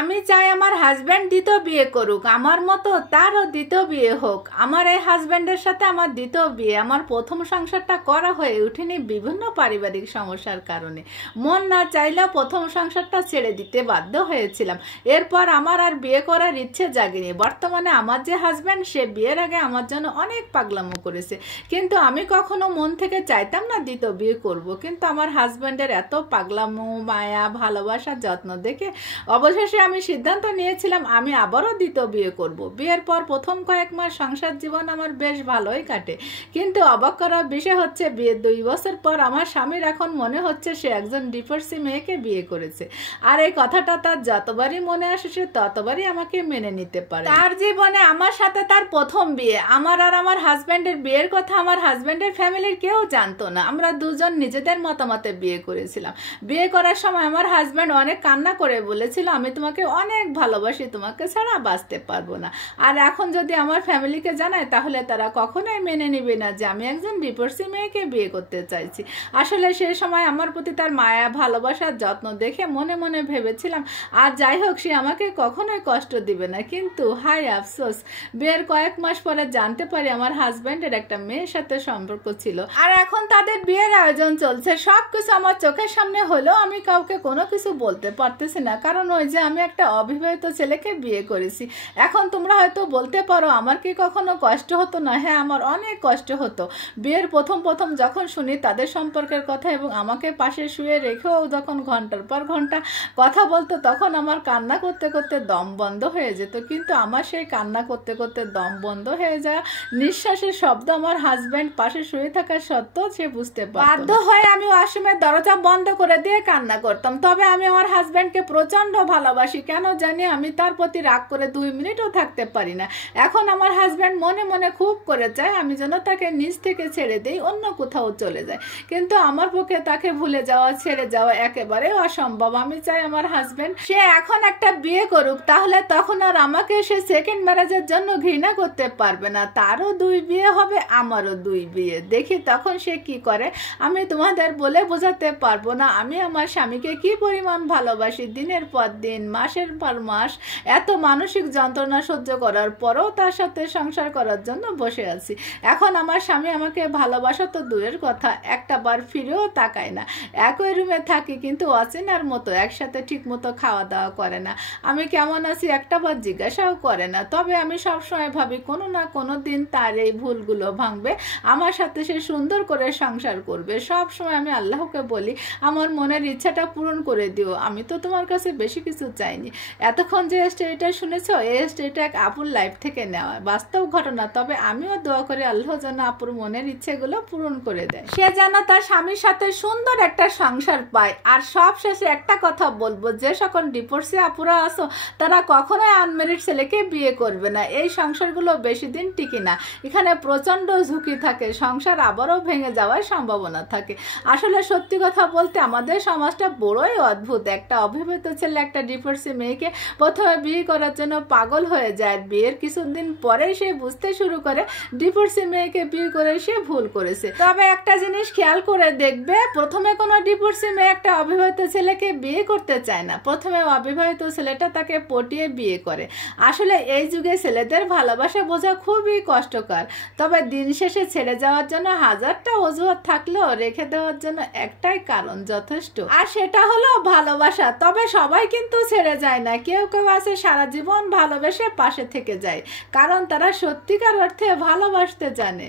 আমি চাই আমার হাজব্যান্ড দ্বিতীয় বিয়ে করুক, আমার মতো তারও দ্বিতীয় বিয়ে হোক। আমার এই হাজব্যান্ডের সাথে আমার দ্বিতীয় বিয়ে। আমার প্রথম সংসারটা করা হয়ে উঠেনি বিভিন্ন পারিবারিক সমস্যার কারণে। মন না চাইলেও প্রথম সংসারটা ছেড়ে দিতে বাধ্য হয়েছিলাম। এরপর আমার আর বিয়ে করার ইচ্ছে জাগেনি। বর্তমানে আমার যে হাজব্যান্ড, সে বিয়ের আগে আমার জন্য অনেক পাগলামো করেছে, কিন্তু আমি কখনো মন থেকে চাইতাম না দ্বিতীয় বিয়ে করব। কিন্তু আমার হাজব্যান্ডের এত পাগলামো, মায়া, ভালোবাসা, যত্ন দেখে অবশেষে আমি সিদ্ধান্ত নিয়েছিলাম আমি আবারও দ্বিতীয় বিয়ে করব। বিয়ের পর প্রথম কয়েক মাস সংসার জীবন আমার বেশ ভালোই কাটে, কিন্তু অবাক করার বিষয় হচ্ছে বিয়ের 2 বছর পর আমার স্বামীর এখন মনে হচ্ছে সে একজন ডিভোর্সি মেয়েকে বিয়ে করেছে। আর এই কথাটা তার যতবারই মনে আসে সে ততবারই আমাকে মেনে নিতে পারে। তার জীবনে আমার সাথে তার প্রথম বিয়ে। আমার আর আমার হাজব্যান্ডের বিয়ের কথা আমার হাজব্যান্ডের ফ্যামিলির কেউ জানতো না। আমরা দুজন নিজেদের মতামতে বিয়ে করেছিলাম। বিয়ে করার সময় আমার হাজব্যান্ড অনেক কান্না করে বলেছিল আমি তোমাকে অনেক ভালোবাসি, তোমাকে ছাড়া বাঁচতে পারবো না। আর এখন যদি আমার ফ্যামিলিকে জানায় তাহলে তারা কখনোই মেনে নিবে না যে আমি একজন ডিভোর্সি মেয়েকে বিয়ে করতে চাইছি। আসলে সেই সময় আমার প্রতি তার মায়া, ভালোবাসার যত্ন দেখে মনে মনে ভেবেছিলাম আর যাই হোক সে আমাকে কখনোই কষ্ট দিবে না। কিন্তু হায় আফসোস, বিয়ের কয়েক মাস পরে জানতে পারি আমার হাজব্যান্ডের একটা মেয়ের সাথে সম্পর্ক ছিল। আর এখন তাদের বিয়ের আয়োজন চলছে। সবকিছু আমার চোখের সামনে হলেও আমি কাউকে কোনো কিছু বলতে পারতেছি না, কারণ ওই যে আমি একটা অবিবাহিত ছেলেকে বিয়ে করেছি। এখন তোমরা হয়তো বলতে পারো আমার কি কখনো কষ্ট হতো না? হ্যাঁ, আমার অনেক কষ্ট হতো। বিয়ের প্রথম যখন শুনি তাদের সম্পর্কের কথা এবং আমাকে পাশে শুয়ে রেখেও যখন ঘন্টার পর ঘন্টা কথা বলতো, তখন আমার কান্না করতে করতে দম বন্ধ হয়ে যেত। কিন্তু আমার সেই কান্না করতে করতে দম বন্ধ হয়ে যাওয়া নিঃশ্বাসের শব্দ আমার হাজব্যান্ড পাশে শুয়ে থাকা সত্ত্বেও সে বুঝতে পারত। বাধ্য হয়ে আমি ওয়াশরুমের দরজা বন্ধ করে দিয়ে কান্না করতাম। তবে আমি আমার হাজব্যান্ডকে প্রচন্ড ভালোবাসি, কেন জানি আমি তার প্রতি রাগ করে 2 মিনিটও থাকতে পারি না। এখন আমার হাজব্যান্ড মনে মনে খুব করে চায় আমি যেন তাকে নিজ থেকে ছেড়ে দেই, অন্য কোথাও চলে যায়। কিন্তু আমার পক্ষে তাকে ভুলে যাওয়া, ছেড়ে যাওয়া একেবারে অসম্ভব। আমি চাই আমার হাজব্যান্ড সে এখন একটা বিয়ে করুক, তাহলে তখন আর আমাকে সে সেকেন্ড ম্যারেজের জন্য ঘৃণা করতে পারবে না। তারও 2 বিয়ে হবে, আমারও 2 বিয়ে। দেখি তখন সে কি করে। আমি তোমাদের বলে বোঝাতে পারবো না আমি আমার স্বামীকে কি পরিমাণ ভালোবাসি। দিনের পর দিন, মাসের পর মাস এত মানসিক যন্ত্রণা সহ্য করার পরও তার সাথে সংসার করার জন্য বসে আছি। এখন আমার স্বামী আমাকে ভালোবাসা তো দূরের কথা, একটা বার ফিরেও তাকায় না। একই রুমে থাকি কিন্তু অচেনার মতো, একসাথে ঠিক মতো খাওয়া দাওয়া করে না। আমি কেমন আছি একটা বার জিজ্ঞাসাও করে না। তবে আমি সবসময় ভাবি কোনো না কোনো দিন তার এই ভুলগুলো ভাঙবে, আমার সাথে সে সুন্দর করে সংসার করবে। সব সময় আমি আল্লাহকে বলি আমার মনের ইচ্ছাটা পূরণ করে দিও, আমি তো তোমার কাছে বেশি কিছু চাইনি। এতক্ষণ যে স্টোরিটা শুনেছো, এই স্টোরিটা এক আপুর লাইফ থেকে নেওয়া, বাস্তব ঘটনা। তবে আমিও দোয়া করি আল্লাহ যেন আপুর মনের ইচ্ছেগুলো পূরণ করে দেয়, সে যেন তার স্বামীর সাথে সুন্দর একটা সংসার পায়। আর সব শেষে একটা কথা বলবো, যে সকল ডিভোর্সি আপুরা আছো তারা কখনোই আনমেরিড ছেলেকে বিয়ে করবে না। এই সংসারগুলো বেশি দিন টিকে না, এখানে প্রচন্ড ঝুঁকি থাকে, সংসার আবারও ভেঙে যাওয়ার সম্ভাবনা থাকে। আসলে সত্যি কথা বলতে আমাদের সমাজটা বড়ই অদ্ভুত। একটা অবিবাহিত ছেলে একটা ডিভোর্সি মেয়েকে প্রথমে বিয়ে করার জন্য পাগল হয়ে যায়, বিয়ের কিছুদিন পরেই সে বুঝতে শুরু করে ডিভোর্সি মেয়েকে বিয়ে করে সে ভুল করেছে। তবে একটা জিনিস খেয়াল করে দেখবে, প্রথমে কোনো ডিভোর্সি মেয়ে একটা অবিবাহিত ছেলেকে বিয়ে করতে চায় না, প্রথমে অবিবাহিত ছেলেটা তাকে পটিয়ে বিয়ে করে। আসলে এই যুগে ছেলেদের ভালোবাসা বোঝা খুবই কষ্টকর। তবে দিন শেষে ছেড়ে যাওয়ার জন্য হাজারটা অজুহাত থাকলেও রেখে দেওয়ার জন্য একটাই কারণ যথেষ্ট, আর সেটা হলো ভালোবাসা। তবে সবাই কিন্তু ছেড়ে যায় না, কেউ কেউ আছে সারা জীবন ভালোবেসে পাশে থেকে যায়, কারণ তারা সত্যিকার অর্থে ভালোবাসতে জানে।